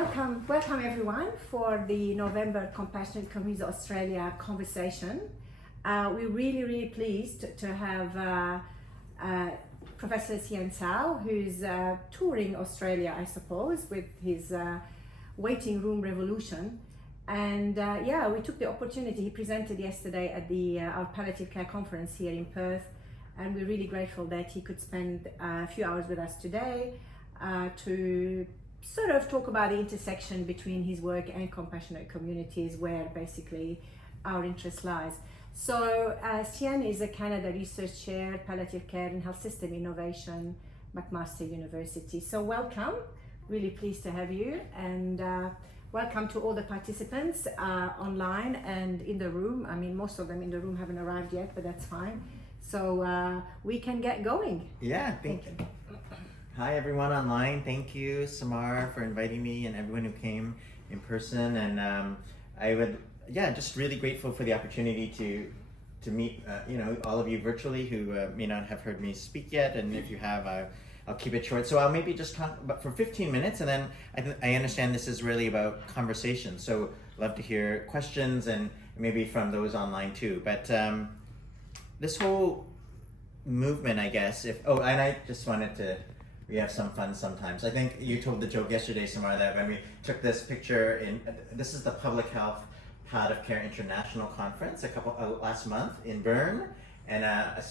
welcome everyone for the November Compassionate Communities Australia conversation. We're really pleased to have Professor Hsien Seow, who's touring Australia, I suppose, with his waiting room revolution. And we took the opportunity. He presented yesterday at our Palliative Care conference here in Perth, and we're really grateful that he could spend a few hours with us today to sort of talk about the intersection between his work and compassionate communities, where basically our interest lies. So Hsien is a Canada Research Chair, Palliative Care and Health System Innovation, McMaster University. So welcome, really pleased to have you, and welcome to all the participants online and in the room. I mean, most of them in the room haven't arrived yet, but that's fine. So we can get going. Yeah, thank you. Hi everyone online. Thank you, Samar, for inviting me, and everyone who came in person. And just really grateful for the opportunity to meet all of you virtually who may not have heard me speak yet. And if you have, I'll keep it short. So I'll maybe just talk about for 15 minutes, and then I understand this is really about conversation. So love to hear questions and maybe from those online too. But this whole movement, I guess, and I just wanted to. We have some fun sometimes. I think you told the joke yesterday, Samar, that when we took this picture this is the Public Health Palliative Care International Conference last month in Bern, and I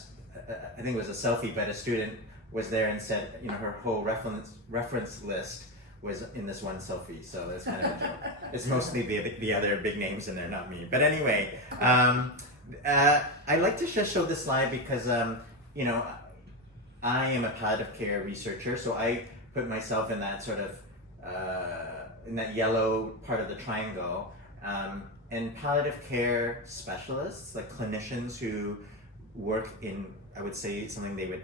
think it was a selfie, but a student was there and said, her whole reference list was in this one selfie. So that's kind of a joke. It's mostly the other big names in there, not me. But anyway, I like to just show this slide because I am a palliative care researcher, so I put myself in that sort of, in that yellow part of the triangle. And palliative care specialists, like clinicians who work in, I would say, something they would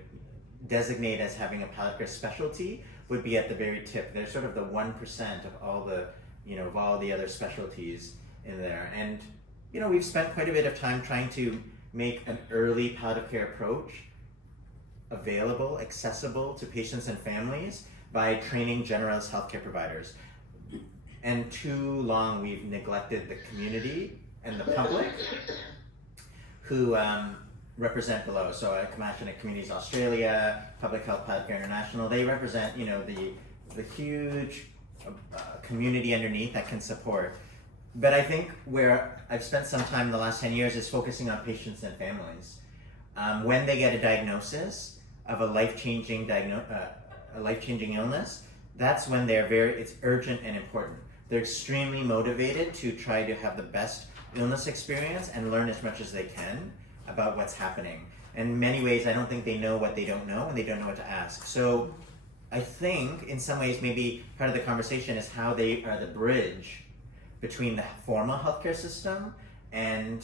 designate as having a palliative care specialty, would be at the very tip. They're sort of the 1% of all the, of all the other specialties in there. And, we've spent quite a bit of time trying to make an early palliative care approach available, accessible to patients and families by training generalist healthcare providers. And too long we've neglected the community and the public who represent below. So Compassionate Communities Australia, Public Health Palliative Care International, they represent the huge community underneath that can support. But I think where I've spent some time in the last 10 years is focusing on patients and families. When they get a diagnosis of a life-changing illness, that's when it's urgent and important. They're extremely motivated to try to have the best illness experience and learn as much as they can about what's happening. In many ways, I don't think they know what they don't know, and they don't know what to ask. So I think in some ways, maybe part of the conversation is how they are the bridge between the formal healthcare system and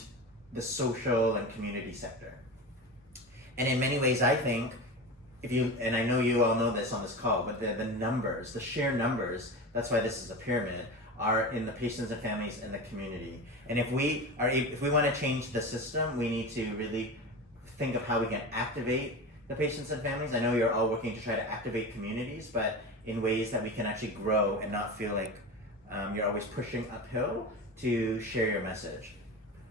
the social and community sector. And in many ways, I think, and I know you all know this on this call, but the numbers, the sheer numbers, that's why this is a pyramid, are in the patients and families and the community. And if we want to change the system, we need to really think of how we can activate the patients and families. I know you're all working to try to activate communities, but in ways that we can actually grow and not feel like you're always pushing uphill to share your message.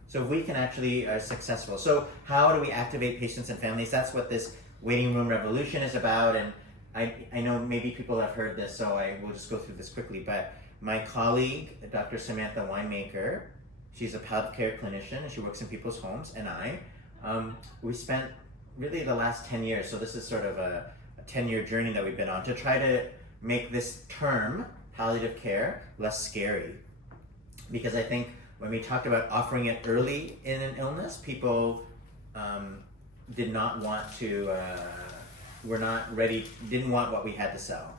So if we can actually are successful. So how do we activate patients and families? That's what this waiting room revolution is about. And I know maybe people have heard this, so I will just go through this quickly. But my colleague, Dr. Samantha Winemaker, she's a palliative care clinician and she works in people's homes, and we spent really the last 10 years, so this is sort of a 10-year journey that we've been on to try to make this term, palliative care, less scary. Because I think when we talked about offering it early in an illness, people did not want to, were not ready, didn't want what we had to sell.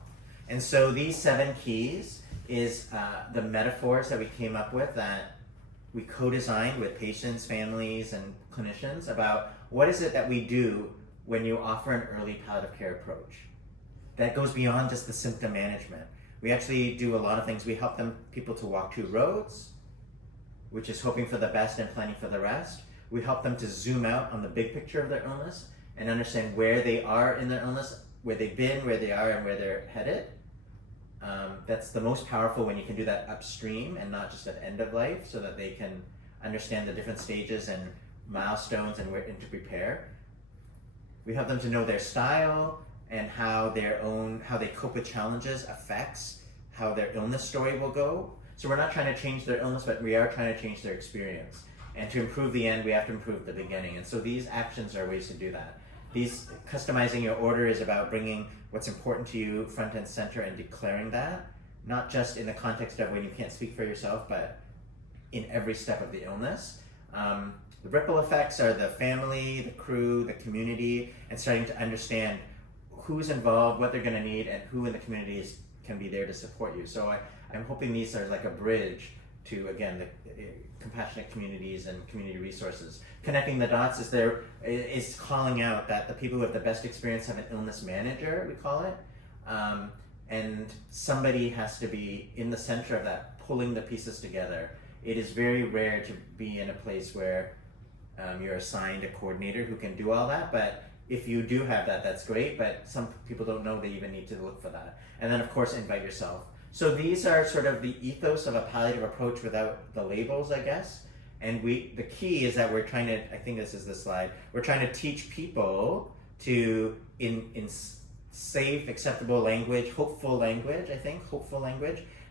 And so these 7 keys is the metaphors that we came up with that we co-designed with patients, families, and clinicians about what is it that we do when you offer an early palliative care approach that goes beyond just the symptom management. We actually do a lot of things. We help people to walk 2 roads, which is hoping for the best and planning for the rest. We help them to zoom out on the big picture of their illness and understand where they are in their illness, where they've been, where they are, and where they're headed. That's the most powerful when you can do that upstream and not just at end of life, so that they can understand the different stages and milestones and where to prepare. We help them to know their style and how they cope with challenges affects how their illness story will go. So we're not trying to change their illness, but we are trying to change their experience. And to improve the end, we have to improve the beginning. And so these actions are ways to do that. These customizing your order is about bringing what's important to you front and center and declaring that, not just in the context of when you can't speak for yourself, but in every step of the illness. The ripple effects are the family, the crew, the community, and starting to understand who's involved, what they're going to need, and who in the community can be there to support you. So I'm hoping these are like a bridge to, again, the compassionate communities and community resources. Connecting the dots is calling out that the people who have the best experience have an illness manager, we call it, and somebody has to be in the center of that, pulling the pieces together. It is very rare to be in a place where you're assigned a coordinator who can do all that, but if you do have that, that's great, but some people don't know they even need to look for that. And then of course, invite yourself. So these are sort of the ethos of a palliative approach without the labels, I guess. And the key is that we're trying to, I think this is the slide, we're trying to teach people to, in safe, acceptable language, hopeful language,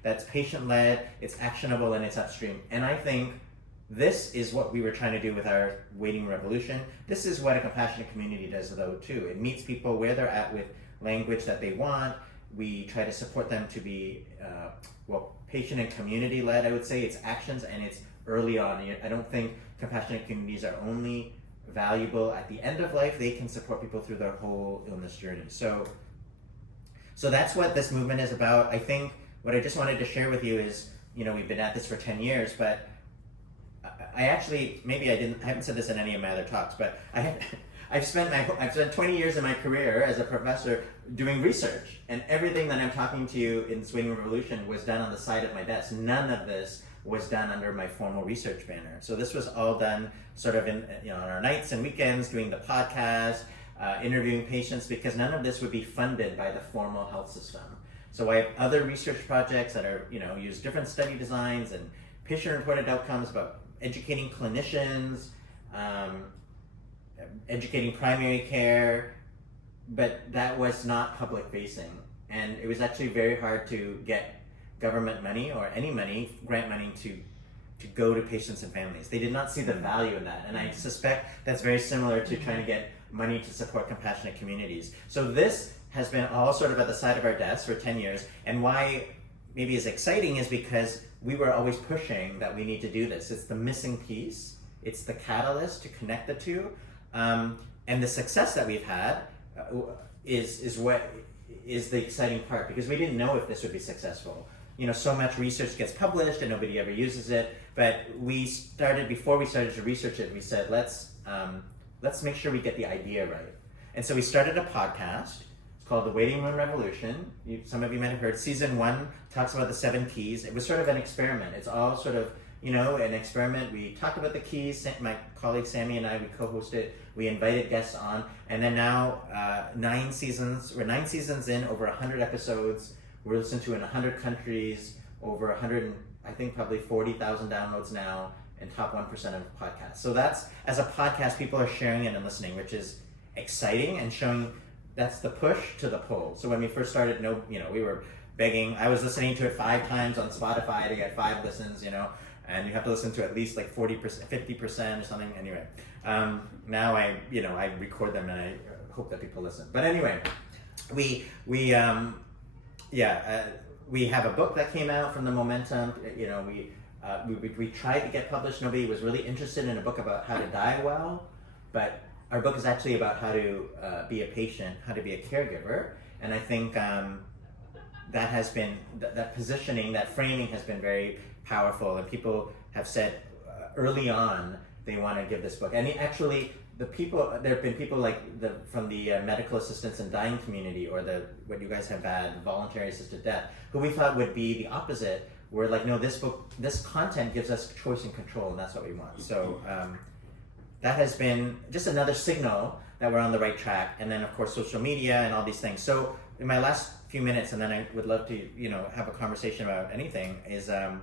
that's patient-led, it's actionable, and it's upstream. And I think this is what we were trying to do with our waiting revolution. This is what a compassionate community does though too. It meets people where they're at with language that they want. We try to support them to be, patient and community-led, I would say. It's actions and it's early on. I don't think compassionate communities are only valuable at the end of life. They can support people through their whole illness journey. So that's what this movement is about. I think what I just wanted to share with you is, we've been at this for 10 years, but I actually, I haven't said this in any of my other talks, but I've spent 20 years of my career as a professor doing research, and everything that I'm talking to you in this waiting revolution was done on the side of my desk. None of this was done under my formal research banner. So this was all done sort of in, on our nights and weekends, doing the podcast, interviewing patients, because none of this would be funded by the formal health system. So I have other research projects that are, use different study designs and patient-reported outcomes about educating clinicians, educating primary care, but that was not public facing. And it was actually very hard to get government money or any money, grant money, to go to patients and families. They did not see the value in that. And I suspect that's very similar to trying to get money to support compassionate communities. So this has been all sort of at the side of our desks for 10 years. And why maybe is exciting is because we were always pushing that we need to do this. It's the missing piece. It's the catalyst to connect the two. And the success that we've had is what is the exciting part, because we didn't know if this would be successful. So much research gets published and nobody ever uses it. But before we started to research it, we said, let's make sure we get the idea right. And so we started a podcast. It's called The Waiting Room Revolution. Some of you might have heard. Season 1 talks about the 7 keys. It was sort of an experiment. It's all sort of, an experiment. We talked about the keys. My colleague Sammy and I, we co-hosted. We invited guests on. And then now, 9 seasons. We're 9 seasons in, over 100 episodes. We're listened to in 100 countries, over 100, I think probably 40,000 downloads now, and top 1% of podcasts. So that's, as a podcast, people are sharing it and listening, which is exciting and showing that's the push to the pull. So when we first started, we were begging. I was listening to it 5 times on Spotify to get 5 listens, and you have to listen to at least like 40%, 50% or something. Anyway, now I record them and I hope that people listen. But anyway, we have a book that came out from the Momentum. We tried to get published. Nobody was really interested in a book about how to die well, but our book is actually about how to be a patient, how to be a caregiver. And I think that has been, that positioning, that framing has been very powerful. And people have said early on they want to give this book. And actually, there have been people like from the medical assistance and dying community, or what you guys have had, voluntary assisted death, who we thought would be the opposite. We're like, no, this content gives us choice and control, and that's what we want. So that has been just another signal that we're on the right track. And then of course, social media and all these things. So in my last few minutes, and then I would love to, have a conversation about anything, is how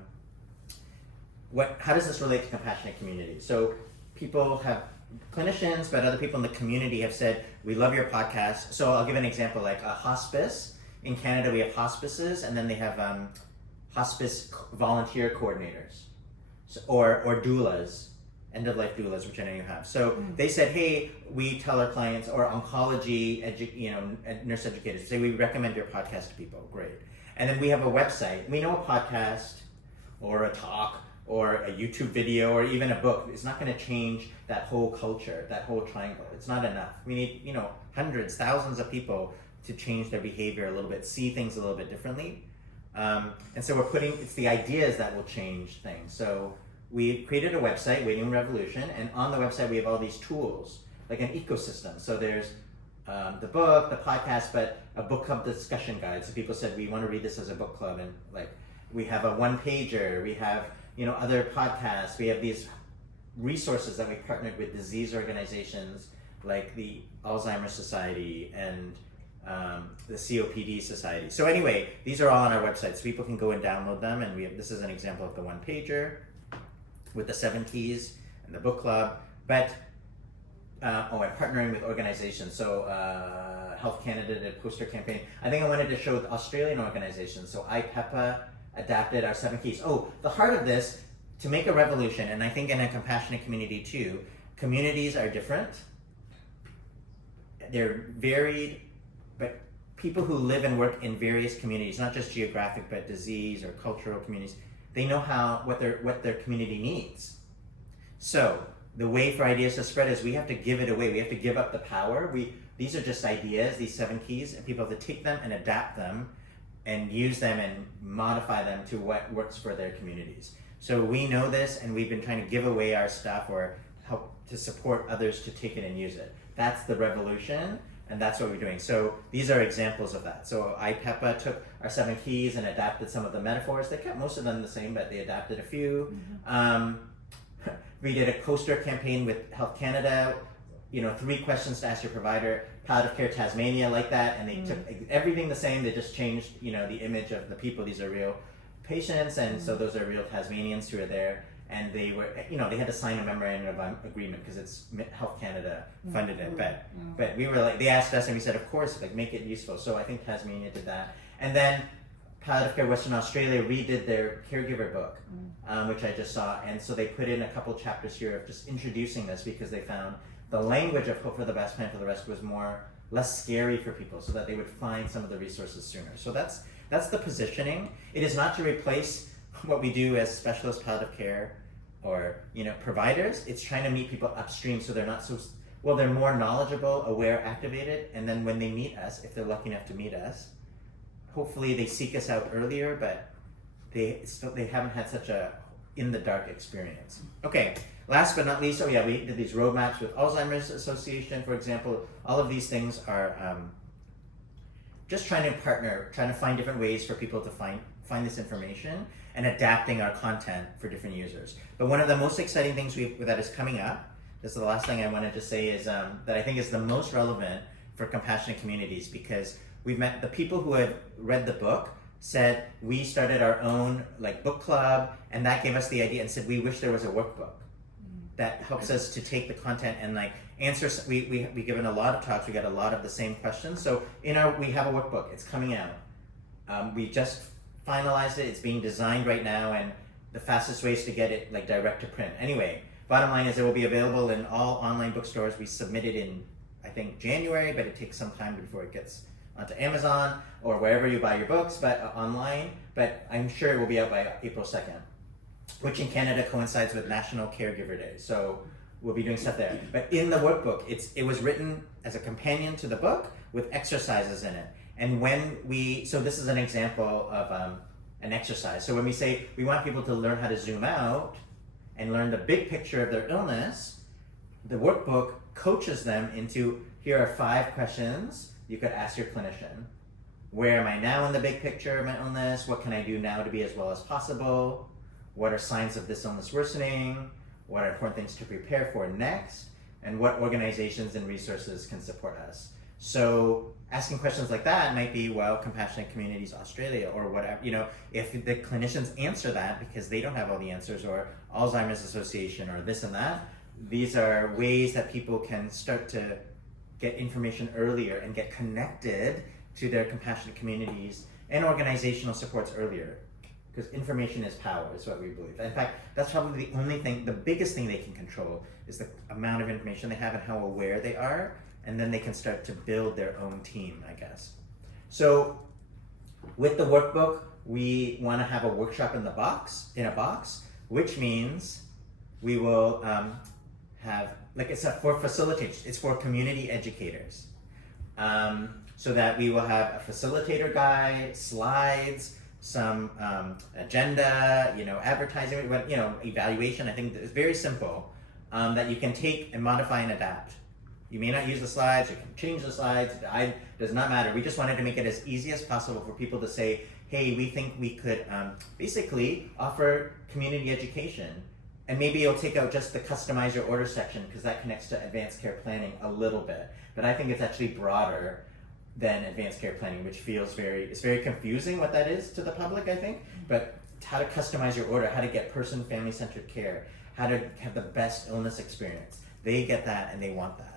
does this relate to compassionate community? So people have clinicians, but other people in the community have said, we love your podcast. So I'll give an example, like a hospice. In Canada, we have hospices, and then they have hospice volunteer coordinators, or doulas, end-of-life doulas, which I know you have. So they said, hey, we tell our clients, or oncology, nurse educators, say we recommend your podcast to people. Great. And then we have a website. We know a podcast, or a talk, or a YouTube video, or even a book. It's not going to change that whole culture, that whole triangle. It's not enough. We need, hundreds, thousands of people to change their behavior a little bit, see things a little bit differently. And so it's the ideas that will change things. So we created a website, Waiting Room Revolution, and on the website we have all these tools, like an ecosystem. So there's the book, the podcast, but a book club discussion guide. So people said, we want to read this as a book club, and like we have a one-pager, we have other podcasts, we have these resources that we partnered with disease organizations like the Alzheimer's Society and the COPD Society. So anyway, these are all on our website, so people can go and download them, and this is an example of the one-pager with the 7 keys and the book club. But I'm partnering with organizations. So Health Canada did a poster campaign. I think I wanted to show the Australian organizations. So IPEPA adapted our 7 keys. Oh, the heart of this, to make a revolution, and I think in a compassionate community too, communities are different. They're varied, but people who live and work in various communities, not just geographic, but disease or cultural communities, they know what their community needs. So the way for ideas to spread is we have to give it away. We have to give up the power. These are just ideas, these 7 keys, and people have to take them and adapt them and use them and modify them to what works for their communities. So we know this, and we've been trying to give away our stuff or help to support others to take it and use it. That's the revolution, and that's what we're doing. So these are examples of that. So IPEPA took our 7 keys and adapted some of the metaphors. They kept most of them the same, but they adapted a few. We did a poster campaign with Health Canada, 3 questions to ask your provider, Palliative Care Tasmania, like that, and they took everything the same. They just changed, the image of the people. These are real patients, and so those are real Tasmanians who are there. And they were, they had to sign a memorandum of agreement because it's Health Canada funded it. But we were like, they asked us, and we said, of course, like make it useful. So I think Tasmania did that. And then Palliative Care Western Australia redid their caregiver book, which I just saw. And so they put in a couple chapters here of just introducing this because they found the language of Hope for the Best, Plan for the Rest was less scary for people, so that they would find some of the resources sooner. So that's the positioning. It is not to replace what we do as specialist palliative care or providers. It's trying to meet people upstream so they're not they're more knowledgeable, aware, activated, and then when they meet us, if they're lucky enough to meet us, hopefully they seek us out earlier, but they haven't had such a in the dark experience. Okay, last but not least, we did these roadmaps with Alzheimer's Association, for example. All of these things are just trying to partner, trying to find different ways for people to find this information and adapting our content for different users. But one of the most exciting things that is coming up, this is the last thing I wanted to say, is that I think is the most relevant for compassionate communities, because we've met the people who have read the book said we started our own book club, and that gave us the idea and said we wish there was a workbook that helps us to take the content and answer. We given a lot of talks, we got a lot of the same questions. So we have a workbook, it's coming out. We just finalized it, it's being designed right now, and the fastest way is to get it direct to print. Anyway, bottom line is it will be available in all online bookstores. We submitted in, I think, January, but it takes some time before it gets onto Amazon or wherever you buy your books, but online. But I'm sure it will be out by April 2nd, which in Canada coincides with National Caregiver Day. So we'll be doing stuff there. But in the workbook, it was written as a companion to the book with exercises in it. And so this is an example of an exercise. So when we say we want people to learn how to zoom out and learn the big picture of their illness, the workbook coaches them into, here are 5 questions you could ask your clinician. Where am I now in the big picture of my illness? What can I do now to be as well as possible? What are signs of this illness worsening? What are important things to prepare for next? And what organizations and resources can support us? So asking questions like that might be, well, Compassionate Communities Australia or whatever, if the clinicians answer that because they don't have all the answers, or Alzheimer's Association or this and that, these are ways that people can start to get information earlier and get connected to their compassionate communities and organizational supports earlier. Because information is power, is what we believe. In fact, that's probably the only thing, the biggest thing they can control is the amount of information they have and how aware they are, and then they can start to build their own team, I guess. So with the workbook, we want to have a workshop in a box, which means we will have, like, it's for facilitators, it's for community educators. So that we will have a facilitator guide, slides, some agenda, advertising, evaluation. I think it's very simple, that you can take and modify and adapt. You may not use the slides, you can change the slides, does not matter. We just wanted to make it as easy as possible for people to say, hey, we think we could basically offer community education. And maybe you'll take out just the customize your order section, because that connects to advanced care planning a little bit. But I think it's actually broader than advanced care planning, which feels it's very confusing what that is to the public, I think. But how to customize your order, how to get family-centered care, how to have the best illness experience. They get that and they want that.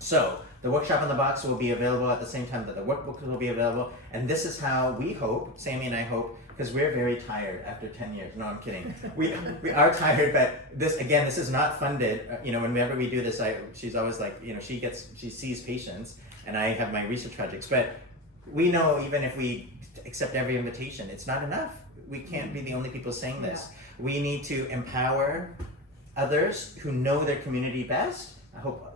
So the workshop in the box will be available at the same time that the workbook will be available. And this is how we hope, Sammy and I hope, because we're very tired after 10 years. No, I'm kidding. We are tired, but this is not funded. Whenever we do this, she's always like, she sees patients, and I have my research projects. But we know even if we accept every invitation, it's not enough. We can't be the only people saying this. Yeah. We need to empower others who know their community best. I hope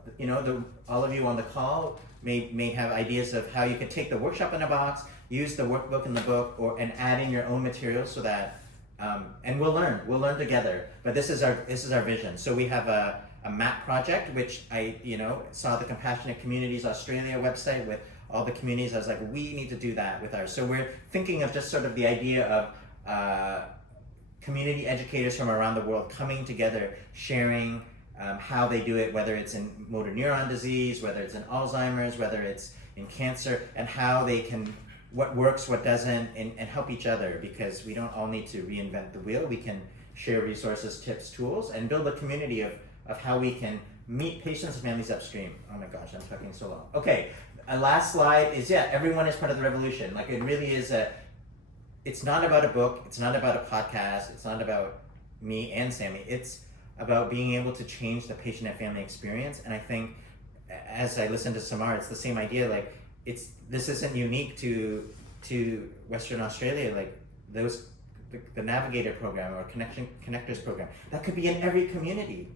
all of you on the call may have ideas of how you can take the workshop in a box, use the workbook in the book, and add in your own materials so that and we'll learn together. But this is our vision. So we have a map project, which I saw the Compassionate Communities Australia website with all the communities. I was like, we need to do that with ours. So we're thinking of just sort of the idea of community educators from around the world coming together, sharing how they do it, whether it's in motor neuron disease, whether it's in Alzheimer's, whether it's in cancer, and how they can, what works, what doesn't, and help each other, because we don't all need to reinvent the wheel. We can share resources, tips, tools, and build a community of how we can meet patients and families upstream. Oh my gosh, I'm talking so long. Okay, a last slide is, everyone is part of the revolution. Like, it really is it's not about a book, it's not about a podcast, it's not about me and Sammy, it's about being able to change the patient and family experience. And I think, as I listen to Samar, it's the same idea. Like, this isn't unique to Western Australia. Like, the Navigator program or Connectors program, that could be in every community.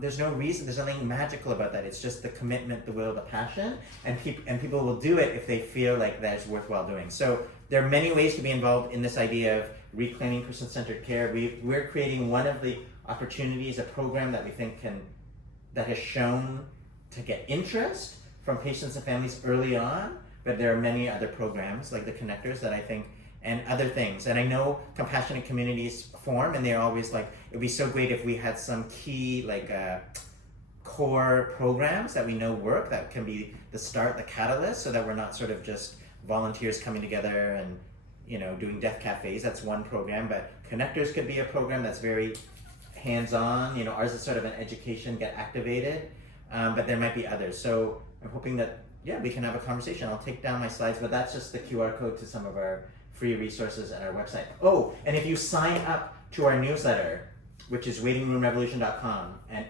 There's no reason, there's nothing magical about that. It's just the commitment, the will, the passion, and people will do it if they feel like that's worthwhile doing. So there are many ways to be involved in this idea of reclaiming person-centered care. We're creating one of the opportunities, a program that we think that has shown to get interest from patients and families early on, but there are many other programs like the Connectors that I think, and other things. And I know Compassionate Communities form, and they're always like, it'd be so great if we had some key core programs that we know work, that can be the start, the catalyst, so that we're not sort of just volunteers coming together and doing death cafes. That's one program, but Connectors could be a program that's very hands-on. Ours is sort of an education, get activated, but there might be others. So I'm hoping that, we can have a conversation. I'll take down my slides, but that's just the QR code to some of our free resources at our website. Oh, and if you sign up to our newsletter, which is waitingroomrevolution.com, and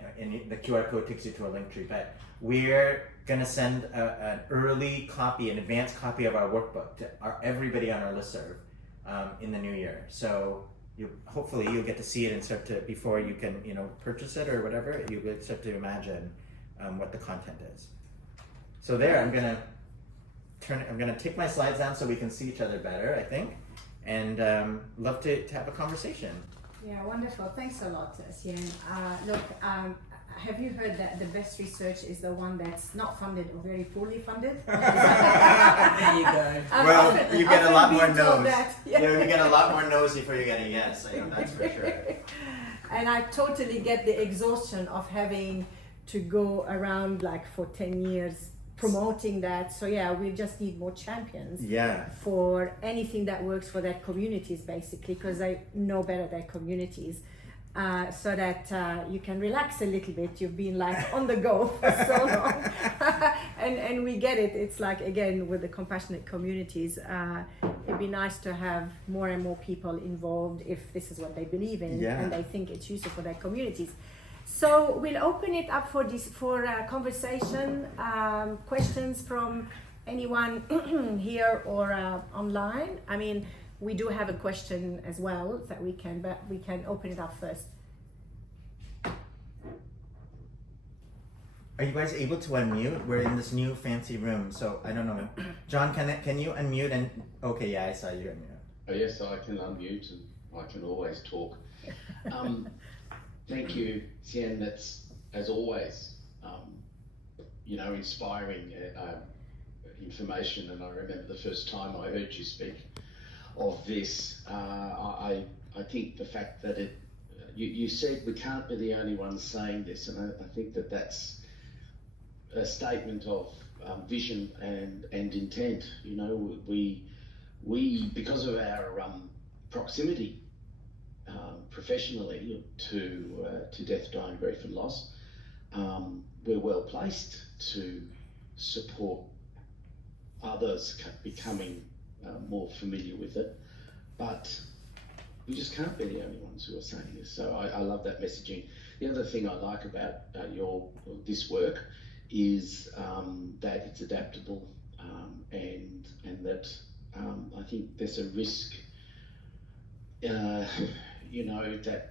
the QR code takes you to a link tree, but we're gonna send an early copy, an advanced copy of our workbook to everybody on our listserv in the new year. So hopefully you'll get to see it and start to, before you can purchase it or whatever, you will start to imagine what the content is. So there, I'm gonna take my slides down so we can see each other better, I think, and love to have a conversation. Yeah, wonderful. Thanks a lot, Hsien. Look, have you heard that the best research is the one that's not funded or very poorly funded? There you go. Well, you get a lot more no's. You get a lot more no's before you get a yes. I know that's for sure. And I totally get the exhaustion of having to go around for 10 years promoting that. So yeah, we just need more champions Yeah. for anything that works for their communities, basically, because they know better their communities. So that you can relax a little bit. You've been like on the go for so long, and we get it. It's like, again, with the compassionate communities, it'd be nice to have more and more people involved if this is what they believe in, Yeah. and they think it's useful for their communities. So we'll open it up for conversation, questions from anyone here or online. I mean, we do have a question as well that we can, but we can open it up first. Are you guys able to unmute? We're in this new fancy room, so I don't know. John, can you unmute? And okay, yeah, I saw you unmute. Oh, yes, I can unmute and I can always talk. Thank you, Hsien. That's, as always, inspiring information. And I remember the first time I heard you speak of this. I think the fact that you said we can't be the only ones saying this, and I think that's a statement of vision and intent. We because of our proximity professionally to death, dying, grief and loss, we're well placed to support others becoming more familiar with it, but we just can't be the only ones who are saying this. So I love that messaging. The other thing I like about this work is that it's adaptable, and that I think there's a risk, that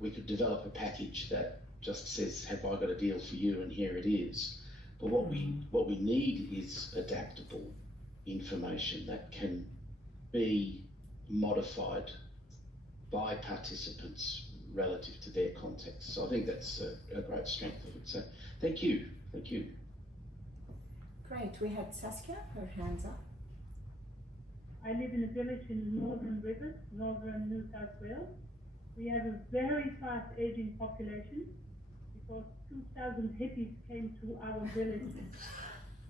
we could develop a package that just says, "Have I got a deal for you?" and here it is. But what we need is adaptable information that can be modified by participants relative to their context. So I think that's a great strength of it. So thank you. Great. We had Saskia, her hands up. I live in a village in the Northern Rivers, northern New South Wales. We have a very fast aging population because 2,000 hippies came to our village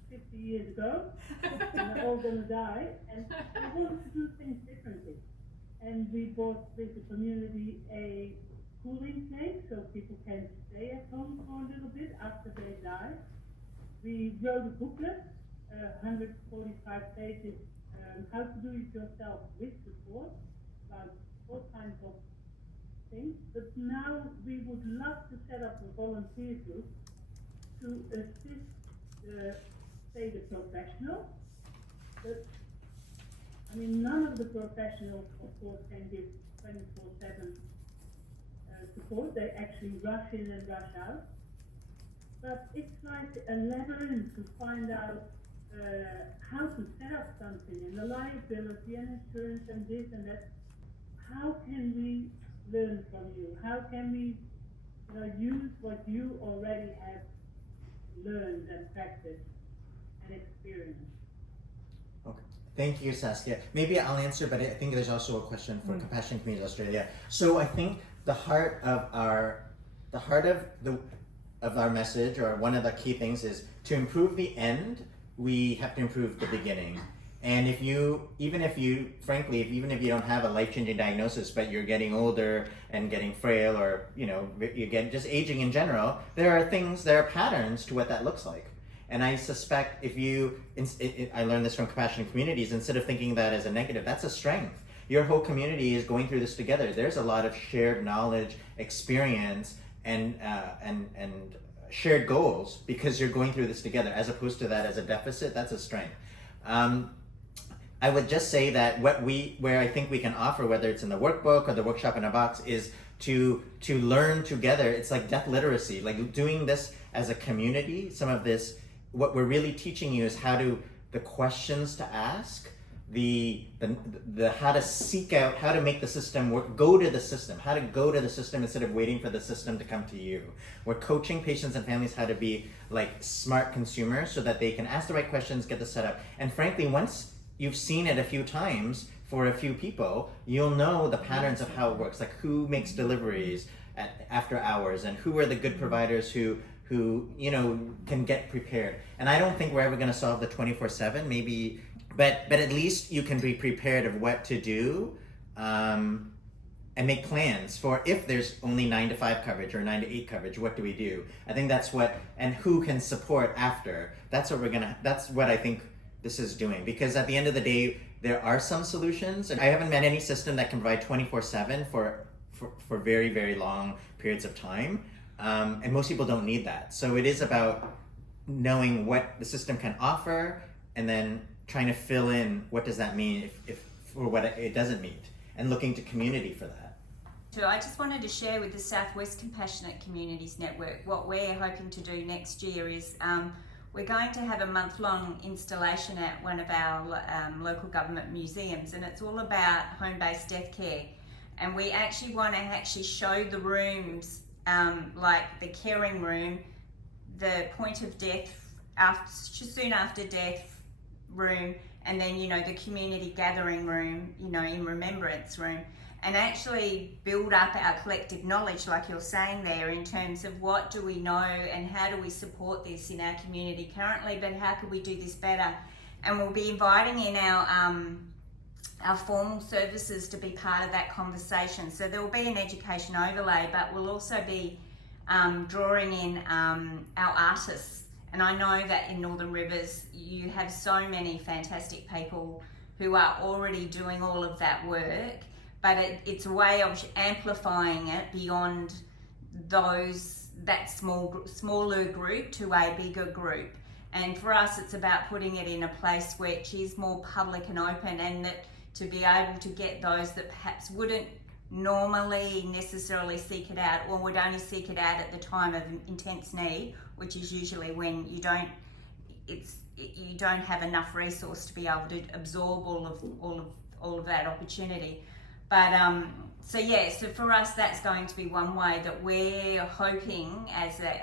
50 years ago, and they're all going to die, and we wanted to do things differently. And we bought with the community a cooling place so people can stay at home for a little bit after they die. We wrote a booklet, 145 pages, how to do it yourself with support, about all kinds of things. But now we would love to set up a volunteer group to assist say the professional, but I mean none of the professionals of course can give 24/7 support. They actually rush in and rush out. But it's like a labyrinth to find out how to set up something, and the liability and insurance and this and that. How can we learn from you? How can we use what you already have learned and practiced and experienced? Okay. Thank you, Saskia. Maybe I'll answer, but I think there's also a question for Compassion Communities Australia. So I think the heart of our message, or one of the key things, is to improve the end, we have to improve the beginning. And even if you don't have a life-changing diagnosis, but you're getting older and getting frail, or you get just aging in general, there are patterns to what that looks like. And I suspect I learned this from Compassionate Communities, instead of thinking that as a negative, that's a strength. Your whole community is going through this together. There's a lot of shared knowledge, experience, and shared goals, because you're going through this together, as opposed to that as a deficit. That's a strength. I would just say that where I think we can offer, whether it's in the workbook or the workshop in a box, is to learn together. It's like death literacy, like doing this as a community. Some of this, what we're really teaching you is the questions to ask, the how to seek out, how to make the system work, how to go to the system instead of waiting for the system to come to you. We're coaching patients and families how to be like smart consumers, so that they can ask the right questions, get the setup. And frankly, once you've seen it a few times for a few people, you'll know the patterns of how it works, like who makes deliveries after hours, and who are the good providers who who, you know, can get prepared. And I don't think we're ever going to solve the 24/7, maybe, but at least you can be prepared of what to do, and make plans for if there's only 9 to 5 coverage or 9 to 8 coverage, what do we do? I think that's what, and who can support after. That's what I think this is doing. Because at the end of the day, there are some solutions, and I haven't met any system that can provide 24/7 for very, very long periods of time. And most people don't need that. So it is about knowing what the system can offer and then trying to fill in what does that mean if for what it doesn't meet, and looking to community for that. So I just wanted to share with the Southwest Compassionate Communities Network what we're hoping to do next year is we're going to have a month-long installation at one of our local government museums, and it's all about home-based death care. And we actually want to show the rooms, like the caring room, the point of death, soon after death room, and then, you know, the community gathering room, you know, in remembrance room, and actually build up our collective knowledge, like you're saying there, in terms of what do we know and how do we support this in our community currently, but how can we do this better? And we'll be inviting in our formal services to be part of that conversation. So there will be an education overlay, but we'll also be drawing in our artists. And I know that in Northern Rivers, you have so many fantastic people who are already doing all of that work, but it's a way of amplifying it beyond that smaller group to a bigger group. And for us, it's about putting it in a place which is more public and open, and that to be able to get those that perhaps wouldn't normally necessarily seek it out, or would only seek it out at the time of intense need, which is usually when you don't have enough resource to be able to absorb all of that opportunity. But so for us, that's going to be one way that we're hoping,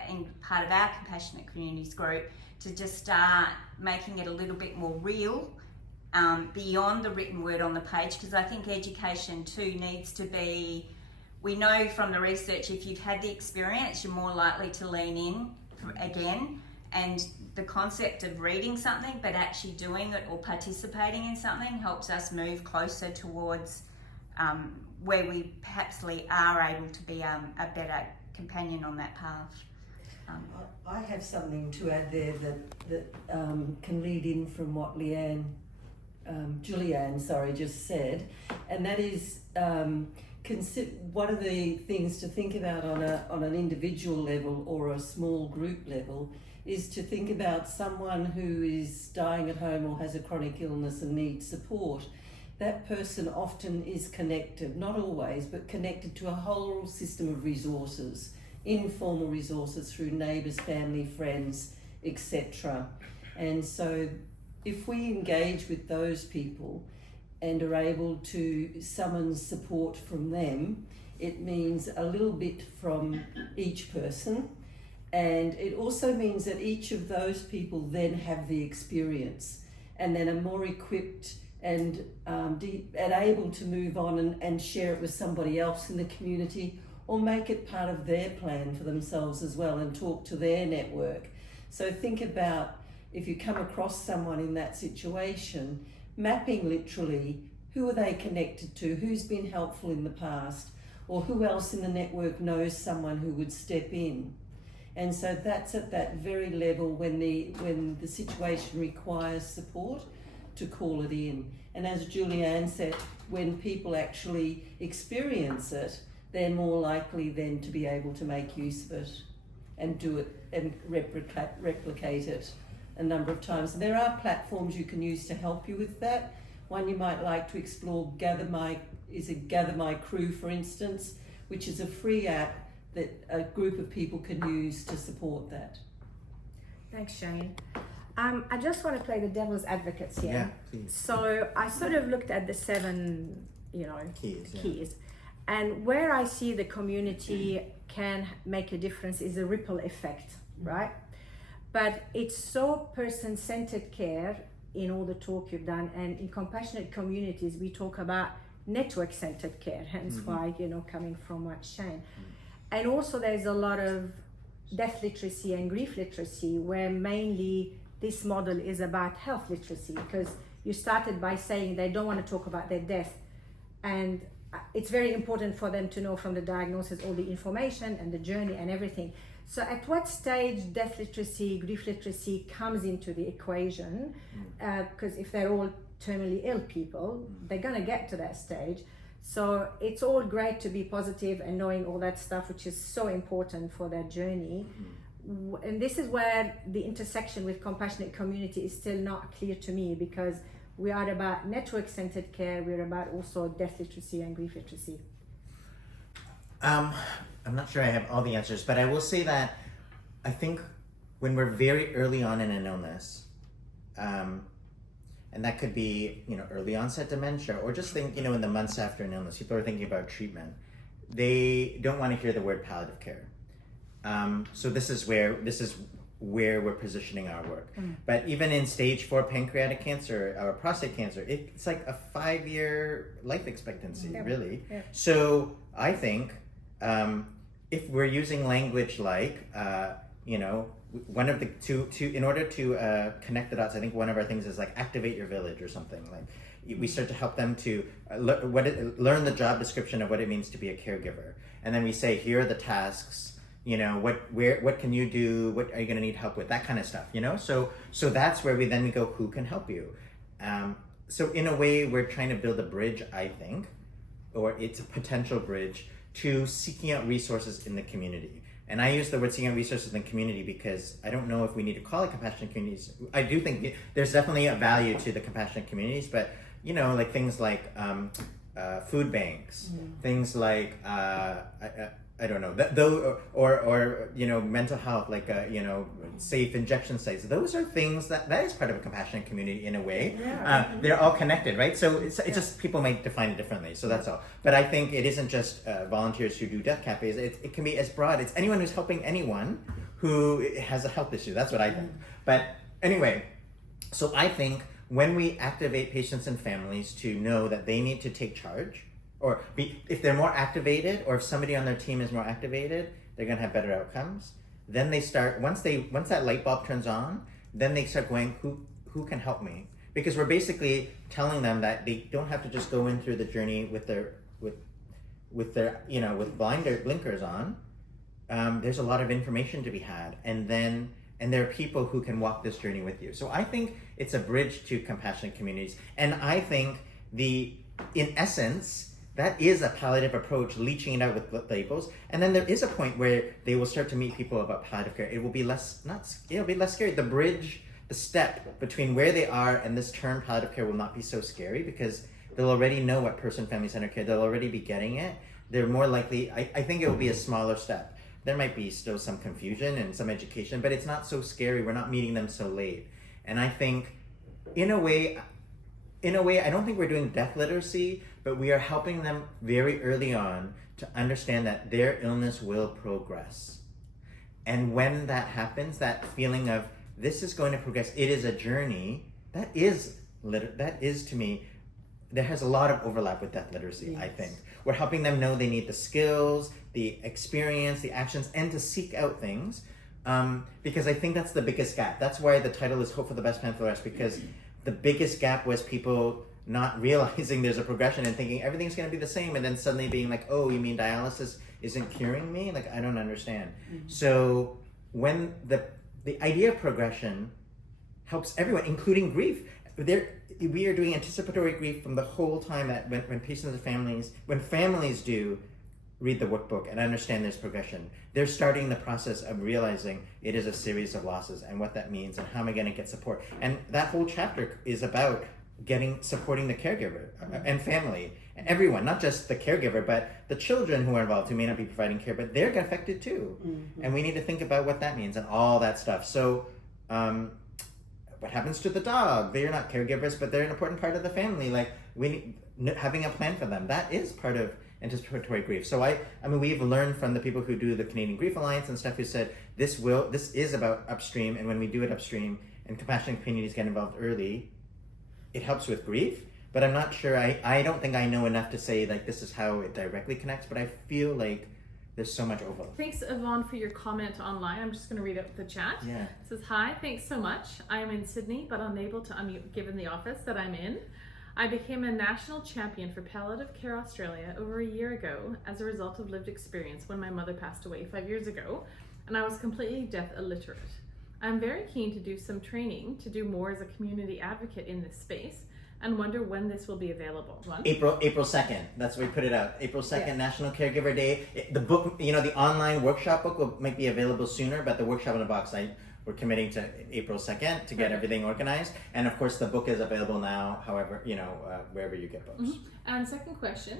in part of our Compassionate Communities group, to just start making it a little bit more real, beyond the written word on the page, because I think education too needs to be, we know from the research, if you've had the experience, you're more likely to lean in again, and the concept of reading something but actually doing it or participating in something helps us move closer towards where we perhaps are able to be a better companion on that path. I have something to add there that can lead in from what Julianne just said, and that is one of the things to think about on an individual level or a small group level is to think about someone who is dying at home or has a chronic illness and needs support. That person often is connected, not always, but connected to a whole system of resources, informal resources through neighbours, family, friends, etc. And so if we engage with those people and are able to summon support from them, it means a little bit from each person, and it also means that each of those people then have the experience and then are more equipped and able to move on and share it with somebody else in the community, or make it part of their plan for themselves as well and talk to their network. So think about, if you come across someone in that situation, mapping literally who are they connected to, who's been helpful in the past, or who else in the network knows someone who would step in. And so that's at that very level when the situation requires support, to call it in. And as Julianne said, when people actually experience it, they're more likely then to be able to make use of it and do it and replicate it a number of times. And there are platforms you can use to help you with that. One you might like to explore, Gather My Crew, for instance, which is a free app that a group of people can use to support that. Thanks, Shane. I just want to play the devil's advocates here. Yeah, please. So I sort of looked at the 7, keys. And where I see the community can make a difference is a ripple effect, right? But it's so person-centered care in all the talk you've done, and in compassionate communities we talk about network-centered care, hence why, coming from what Shane. And also there's a lot of death literacy and grief literacy, where mainly this model is about health literacy, because you started by saying they don't want to talk about their death, and it's very important for them to know from the diagnosis all the information and the journey and everything. So at what stage death literacy, grief literacy comes into the equation? Because if they're all terminally ill people, they're going to get to that stage. So it's all great to be positive and knowing all that stuff, which is so important for their journey. And this is where the intersection with compassionate community is still not clear to me, because we are about network-centered care, we're about also death literacy and grief literacy. I'm not sure I have all the answers, but I will say that I think when we're very early on in an illness, and that could be, early onset dementia, or just think, in the months after an illness, people are thinking about treatment. They don't want to hear the word palliative care. So this is where we're positioning our work. But even in stage 4 pancreatic cancer or prostate cancer, it's like a 5-year life expectancy, really. Yeah. So I think if we're using language like, one of the two in order to connect the dots, I think one of our things is like activate your village or something. Like we start to help them to learn the job description of what it means to be a caregiver, and then we say, here are the tasks. What can you do? What are you going to need help with? That kind of stuff. So that's where we go, who can help you? So in a way, we're trying to build a bridge, I think, or it's a potential bridge to seeking out resources in the community. And I use the word seeking out resources in the community because I don't know if we need to call it compassionate communities. I do think there's definitely a value to the compassionate communities, but like things like food banks, things like I don't know, or mental health, like safe injection sites. Those are things that is part of a compassionate community in a way. Yeah. They're all connected, right? So it's just people might define it differently. So that's all. But I think it isn't just volunteers who do death cafes. It can be as broad. It's anyone who's helping anyone who has a health issue. That's what I think. But anyway, so I think when we activate patients and families to know that they need to take charge, or if they're more activated, or if somebody on their team is more activated, they're gonna have better outcomes. Then they start, once that light bulb turns on, then they start going, who can help me? Because we're basically telling them that they don't have to just go in through the journey with their blinkers on. There's a lot of information to be had, and there are people who can walk this journey with you. So I think it's a bridge to compassionate communities, and I think in essence, that is a palliative approach, leaching it out with labels. And then there is a point where they will start to meet people about palliative care. It will be less scary. The bridge, the step between where they are and this term palliative care will not be so scary, because they'll already know what person family centered care, they'll already be getting it. They're more likely, I think it will be a smaller step. There might be still some confusion and some education, but it's not so scary. We're not meeting them so late. And I think in a way, I don't think we're doing death literacy, but we are helping them very early on to understand that their illness will progress. And when that happens, that feeling of this is going to progress, it is a journey, that is to me, there has a lot of overlap with death literacy, yes. I think. We're helping them know they need the skills, the experience, the actions, and to seek out things. Because I think that's the biggest gap. That's why the title is Hope for the Best Plan for the Rest, because the biggest gap was people not realizing there's a progression and thinking everything's going to be the same, and then suddenly being like, oh, you mean dialysis isn't curing me? Like, I don't understand. Mm-hmm. So when the idea of progression helps everyone, including grief. We are doing anticipatory grief from the whole time that when patients and families, when families do read the workbook and understand there's progression, they're starting the process of realizing it is a series of losses and what that means and how am I going to get support. And that whole chapter is about supporting the caregiver and family and everyone, not just the caregiver, but the children who are involved who may not be providing care, but they're affected too. Mm-hmm. And we need to think about what that means and all that stuff. So what happens to the dog? They're not caregivers, but they're an important part of the family. Like, we need, having a plan for them, that is part of anticipatory grief. So I mean, we've learned from the people who do the Canadian Grief Alliance and stuff who said this is about upstream, and when we do it upstream and compassionate communities get involved early, it helps with grief. But I'm not sure, I don't think I know enough to say like this is how it directly connects, but I feel like there's so much overlap. Thanks, Yvonne, for your comment online. I'm just going to read out the chat. Yeah. It says, hi, thanks so much. I am in Sydney, but unable to unmute given the office that I'm in. I became a national champion for Palliative Care Australia over a year ago as a result of lived experience when my mother passed away 5 years ago, and I was completely deaf illiterate. I'm very keen to do some training to do more as a community advocate in this space and wonder when this will be available. April 2nd. That's when we put it out. April 2nd, Yeah. National Caregiver Day. The book, the online workshop book might be available sooner, but the workshop in a box, we're committing to April 2nd to get everything organized. And of course, the book is available now, however, wherever you get books. And second question,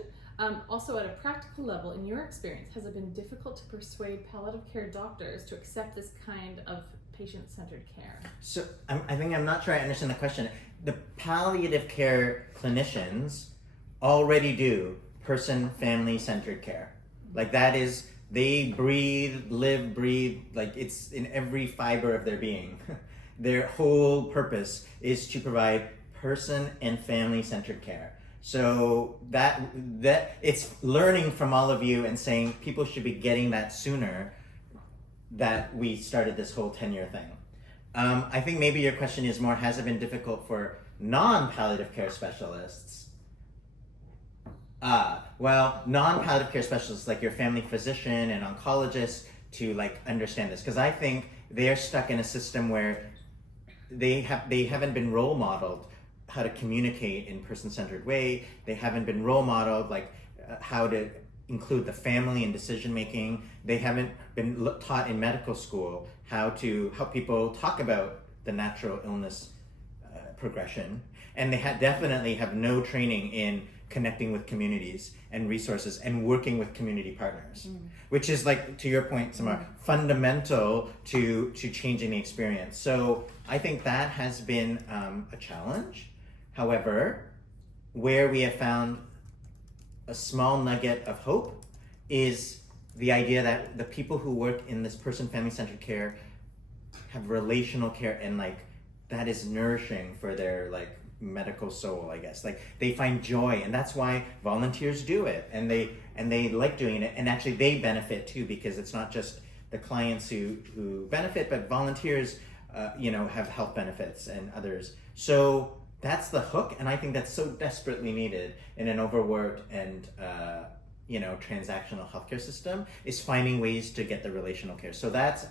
also at a practical level, in your experience, has it been difficult to persuade palliative care doctors to accept this kind of patient-centered care? So I think I'm not sure I understand the question. The palliative care clinicians already do family-centered care. Like that is, they live, breathe, like it's in every fiber of their being. Their whole purpose is to provide person and family-centered care. So that it's learning from all of you and saying people should be getting that sooner that we started this whole 10-year thing. I think maybe your question is more, has it been difficult for non-palliative care specialists? Well, non-palliative care specialists like your family physician and oncologist to understand this, because I think they're stuck in a system where they haven't been role modeled how to communicate in person-centered way. They haven't been role modeled how to include the family in decision making. They haven't been taught in medical school how to help people talk about the natural illness progression, and they definitely have no training in connecting with communities and resources and working with community partners, which is, to your point, Samar, fundamental to changing the experience. So I think that has been a challenge. However, where we have found a small nugget of hope is the idea that the people who work in this family-centered care have relational care, and that is nourishing for their medical soul, I guess. They find joy, and that's why volunteers do it, and they like doing it, and actually they benefit too, because it's not just the clients who benefit, but volunteers have health benefits and others. So that's the hook, and I think that's so desperately needed in an overworked and transactional healthcare system, is finding ways to get the relational care. So that's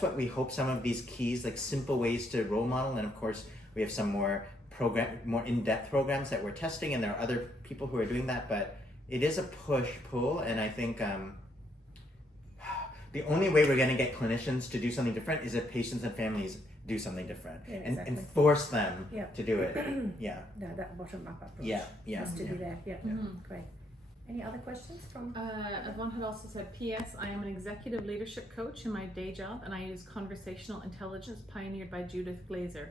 what we hope, some of these keys, simple ways to role model, and of course we have some more in-depth programs that we're testing, and there are other people who are doing that, but it is a push-pull, and I think the only way we're going to get clinicians to do something different is if patients and families do something different, and force them to do it. That bottom-up approach. Has to do that. Great. Any other questions from? Yvonne had also said, P.S. I am an executive leadership coach in my day job, and I use conversational intelligence pioneered by Judith Glazer.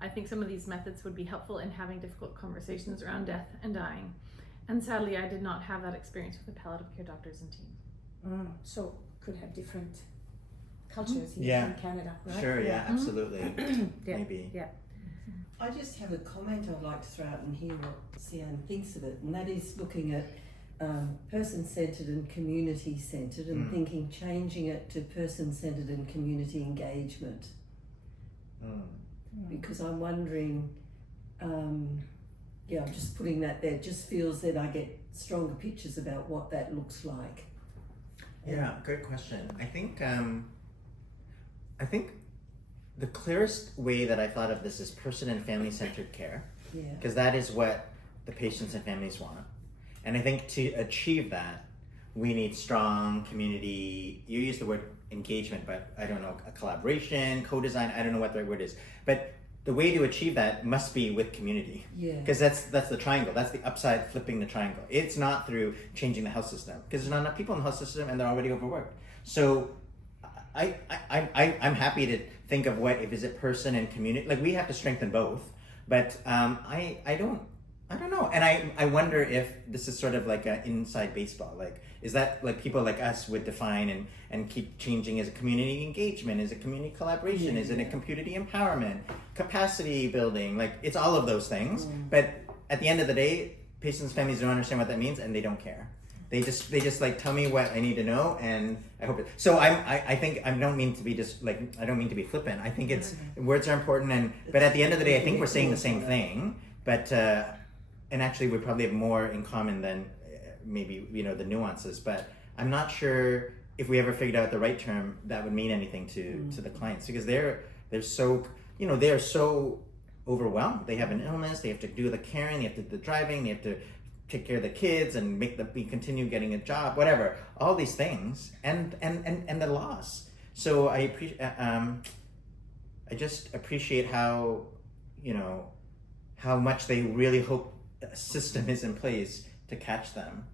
I think some of these methods would be helpful in having difficult conversations around death and dying. And sadly, I did not have that experience with the palliative care doctors and team. So could have different cultures here in Canada, right? Sure, absolutely. Maybe. Yeah. I just have a comment I'd like to throw out and hear what Hsien thinks of it, and that is looking at person-centred and community-centred, and thinking changing it to person-centred and community engagement. Because I'm wondering, I'm just putting that there. It just feels that I get stronger pictures about what that looks like. Yeah, great question. I think the clearest way that I thought of this is person and family-centered care, because that is what the patients and families want. And I think to achieve that, we need strong community, you use the word engagement, but I don't know, a collaboration, co-design, I don't know what the right word is. But the way to achieve that must be with community. Because that's the triangle, that's the upside, flipping the triangle. It's not through changing the health system, because there's not enough people in the health system and they're already overworked. So I'm happy to think of is it person and community, we have to strengthen both, but I don't know. And I wonder if this is sort of like an inside baseball. Is that people like us would define and keep changing? Is it community engagement? Is it community collaboration? Is it a community empowerment? Capacity building? It's all of those things. But at the end of the day, patients' families don't understand what that means, and they don't care. They just like tell me what I need to know, and I hope it. So I think I don't mean to be just like, I don't mean to be flippant. I think it's words are important, but at the end of the day, I think we're saying the same thing. But and actually, we probably have more in common than maybe the nuances. But I'm not sure if we ever figured out the right term that would mean anything to the clients, because they're so they are so overwhelmed. They have an illness. They have to do the caring. They have to do the driving. They have to take care of the kids and we continue getting a job, whatever, all these things, and the loss. So I just appreciate how how much they really hope a system is in place to catch them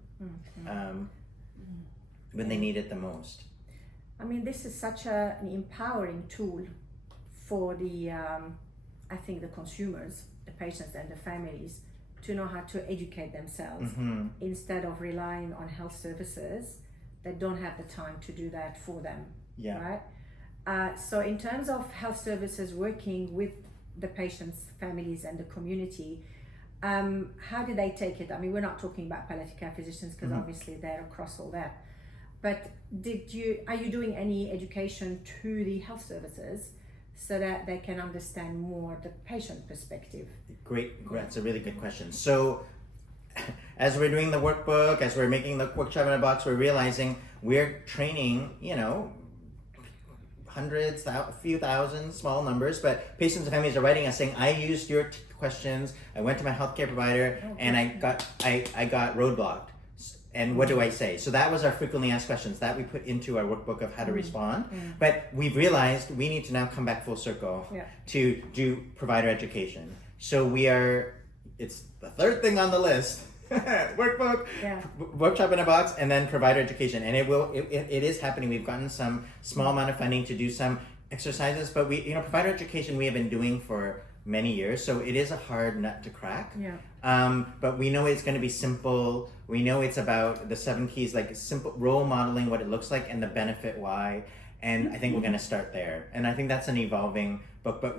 when they need it the most. I mean, this is such an empowering tool for the I think the consumers, the patients and the families, to know how to educate themselves instead of relying on health services that don't have the time to do that for them. Right? So in terms of health services working with the patients, families and the community, how do they take it? I mean, we're not talking about palliative care physicians because obviously they're across all that. But are you doing any education to the health services so that they can understand more the patient perspective? Great, that's a really good question. So as we're doing the workbook, as we're making the workshop in a box, we're realizing we're training, hundreds, a few thousand, small numbers, but patients and families are writing us saying, I used your questions, I went to my healthcare provider, and I got roadblocked. And what do I say? So that was our frequently asked questions that we put into our workbook of how to respond. But we've realized we need to now come back full circle to do provider education. So it's the third thing on the list, workbook, workshop in a box, and then provider education. And it is happening. We've gotten some small amount of funding to do some exercises, but provider education we have been doing for many years, so it is a hard nut to crack. But we know it's going to be simple. We know it's about the 7 keys, like simple role modeling what it looks like and the benefit why. And I think we're going to start there. And I think that's an evolving book. But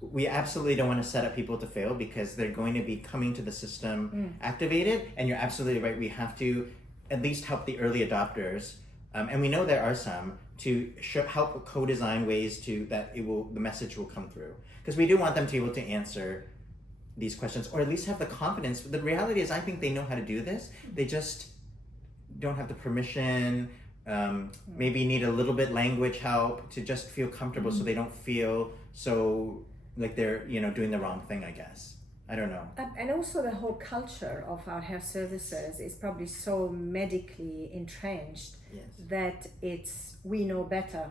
we absolutely don't want to set up people to fail, because they're going to be coming to the system activated. And you're absolutely right. We have to at least help the early adopters. And we know there are some to help co-design ways that the message will come through. Because we do want them to be able to answer these questions, or at least have the confidence. The reality is, I think they know how to do this. They just don't have the permission, maybe need a little bit language help to just feel comfortable so they don't feel so like they're, doing the wrong thing, I guess. I don't know. And also the whole culture of our health services is probably so medically entrenched that we know better,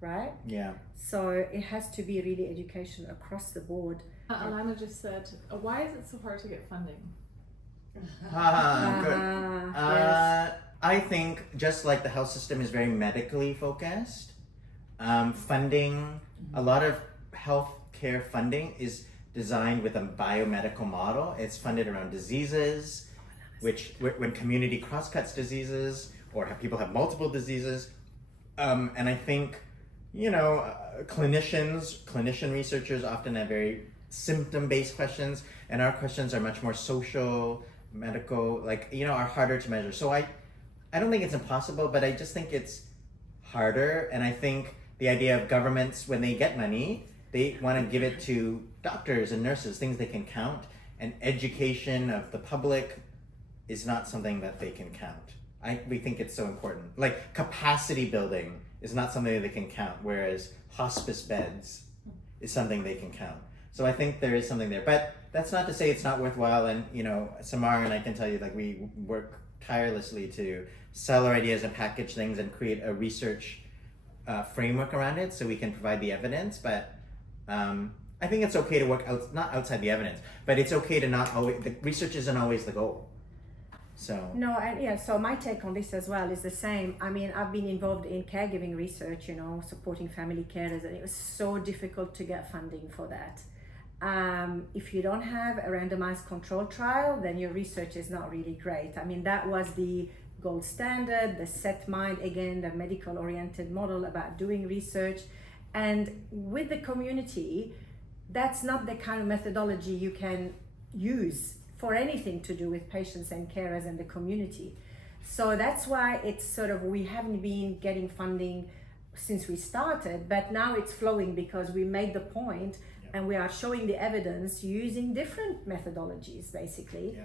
right? Yeah. So it has to be really education across the board. Alana just said, why is it so hard to get funding? Good. Yes. I think just like the health system is very medically focused, funding, a lot of healthcare funding is designed with a biomedical model. It's funded around diseases, when community crosscuts diseases, or people have multiple diseases. And I think, clinician researchers often have very symptom-based questions, and our questions are much more social, medical, are harder to measure. So I don't think it's impossible, but I just think it's harder. And I think the idea of governments, when they get money, they want to give it to doctors and nurses, things they can count. And education of the public is not something that they can count. We think it's so important. Like capacity building is not something that they can count, whereas hospice beds is something they can count. So I think there is something there, but that's not to say it's not worthwhile. And Samar and I can tell you, we work tirelessly to sell our ideas and package things and create a research framework around it, so we can provide the evidence. But I think it's okay to work not outside the evidence, but it's okay to not always. The research isn't always the goal. So no, and so my take on this as well is the same. I mean, I've been involved in caregiving research, supporting family carers, and it was so difficult to get funding for that. If you don't have a randomized control trial, then your research is not really great. I mean, that was the gold standard, the set mind, again, the medical oriented model about doing research. And with the community, that's not the kind of methodology you can use for anything to do with patients and carers and the community. So that's why it's sort of, we haven't been getting funding since we started, but now it's flowing because we made the point and we are showing the evidence using different methodologies, basically.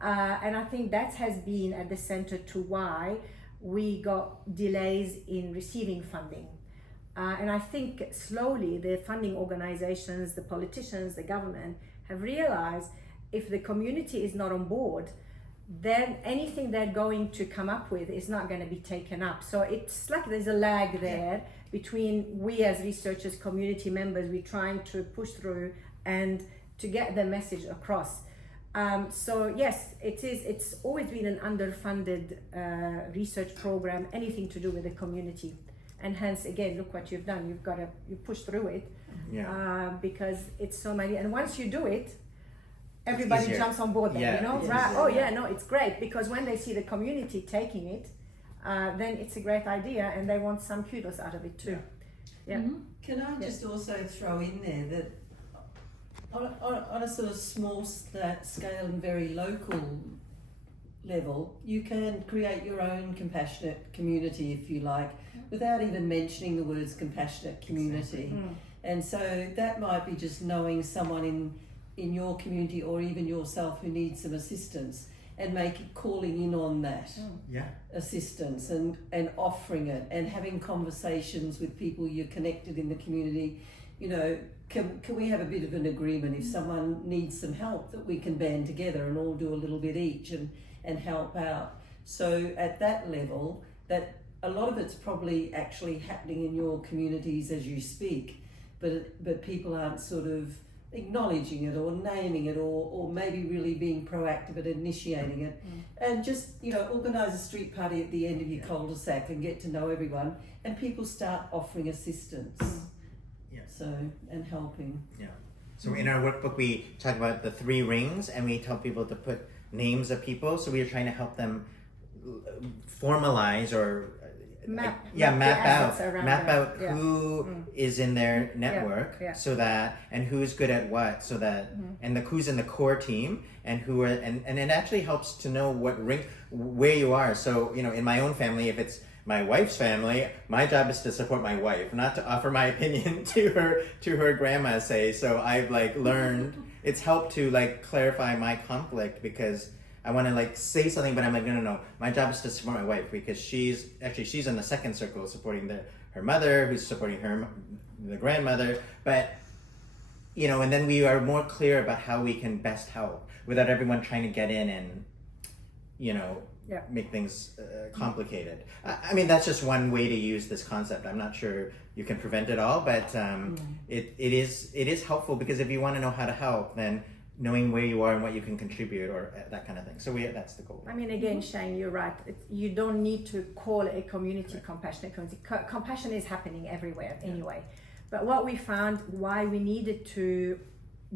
And I think that has been at the center to why we got delays in receiving funding. And I think slowly the funding organizations, the politicians, the government have realized if the community is not on board, then anything they're going to come up with is not going to be taken up. So it's like there's a lag there between we as researchers, community members, we're trying to push through and to get the message across. So yes, it's always been an underfunded research program, anything to do with the community. And hence, again, look what you've done. You push through it because it's so many. And once you do it, everybody jumps on board then, you know? Right? Oh yeah, no, it's great because when they see the community taking it, then it's a great idea and they want some kudos out of it too. Can I just also throw in there that on a sort of small scale and very local level, you can create your own compassionate community, if you like, without even mentioning the words compassionate community. And so that might be just knowing someone in your community or even yourself who needs some assistance and calling in on that assistance and offering it and having conversations with people you're connected in the community. You know, can we have a bit of an agreement if someone needs some help that we can band together and all do a little bit each and help out. So at that level, that a lot of it's probably actually happening in your communities as you speak, but people aren't sort of acknowledging it or naming it or maybe really being proactive at initiating it. And just, you know, organise a street party at the end of your cul-de-sac and get to know everyone and people start offering assistance. So, and helping. So in our workbook we talk about the 3 rings and we tell people to put names of people, so we are trying to help them formalize or map out who is in their network, so that, and who's good at what, so that and who's in the core team and who are and it actually helps to know what ring where you are. So, you know, in my own family, if it's my wife's family, my job is to support my wife, not to offer my opinion to her grandma, say. So I've like learned, it's helped to like clarify my conflict because I want to like say something, but I'm like, no. My job is to support my wife because she's in the second circle supporting her mother, who's supporting the grandmother. But, you know, and then we are more clear about how we can best help without everyone trying to get in and, you know, make things complicated. I mean, that's just one way to use this concept. I'm not sure you can prevent it all, but it is helpful because if you want to know how to help, then knowing where you are and what you can contribute or that kind of thing. So that's the goal. I mean, again, Hsien, you're right. You don't need to call a community compassionate community. Compassion is happening everywhere anyway. But what we found, why we needed to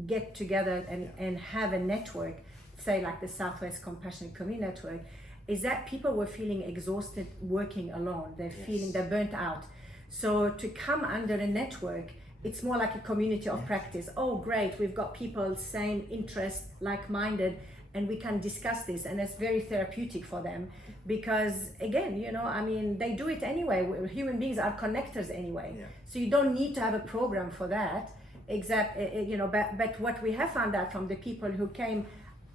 get together and have a network, say like the Southwest Compassionate Community Network, is that people were feeling exhausted working alone. They're feeling they're burnt out. So to come under a network, it's more like a community of practice. Oh, great, we've got people, same interest, like-minded, and we can discuss this, and it's very therapeutic for them because, again, you know, I mean, they do it anyway. Human beings are connectors anyway. So you don't need to have a program for that, except, you know, but what we have found out from the people who came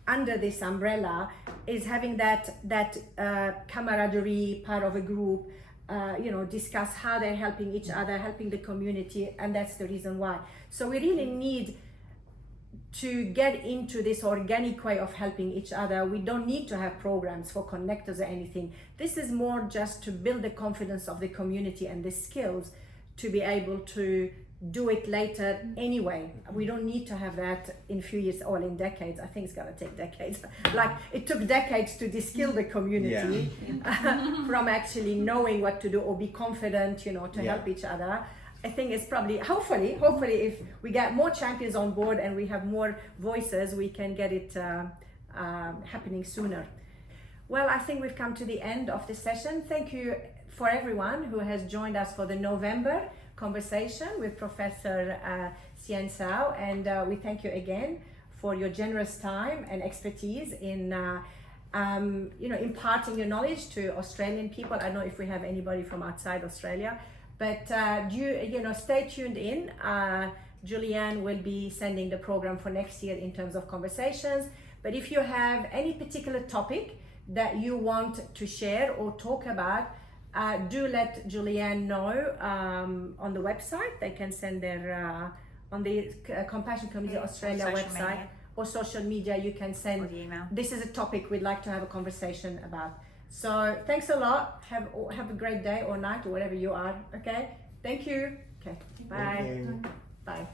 under this umbrella is having that camaraderie, part of a group, you know, discuss how they're helping each other, helping the community, and that's the reason why. So we really need to get into this organic way of helping each other. We don't need to have programs for connectors or anything. This is more just to build the confidence of the community and the skills to be able to do it later anyway. We don't need to have that in a few years or in decades. I think it's gonna take decades. Like it took decades to de-skill the community from actually knowing what to do or be confident, you know, to help each other. I think it's probably, hopefully if we get more champions on board and we have more voices, we can get it happening sooner. Well, I think we've come to the end of the session. Thank you for everyone who has joined us for the November conversation with Professor Hsien Seow, and we thank you again for your generous time and expertise in imparting your knowledge to Australian people. I don't know if we have anybody from outside Australia, but stay tuned in. Julianne will be sending the program for next year in terms of conversations. But if you have any particular topic that you want to share or talk about, do let Julianne know on the website. They can send their on the Compassion Community Australia website media. Or social media. You can send Or the email. This is a topic we'd like to have a conversation about. So thanks a lot. Have a great day or night or wherever you are. Okay. Thank you. Okay. Bye. Thank you. Bye.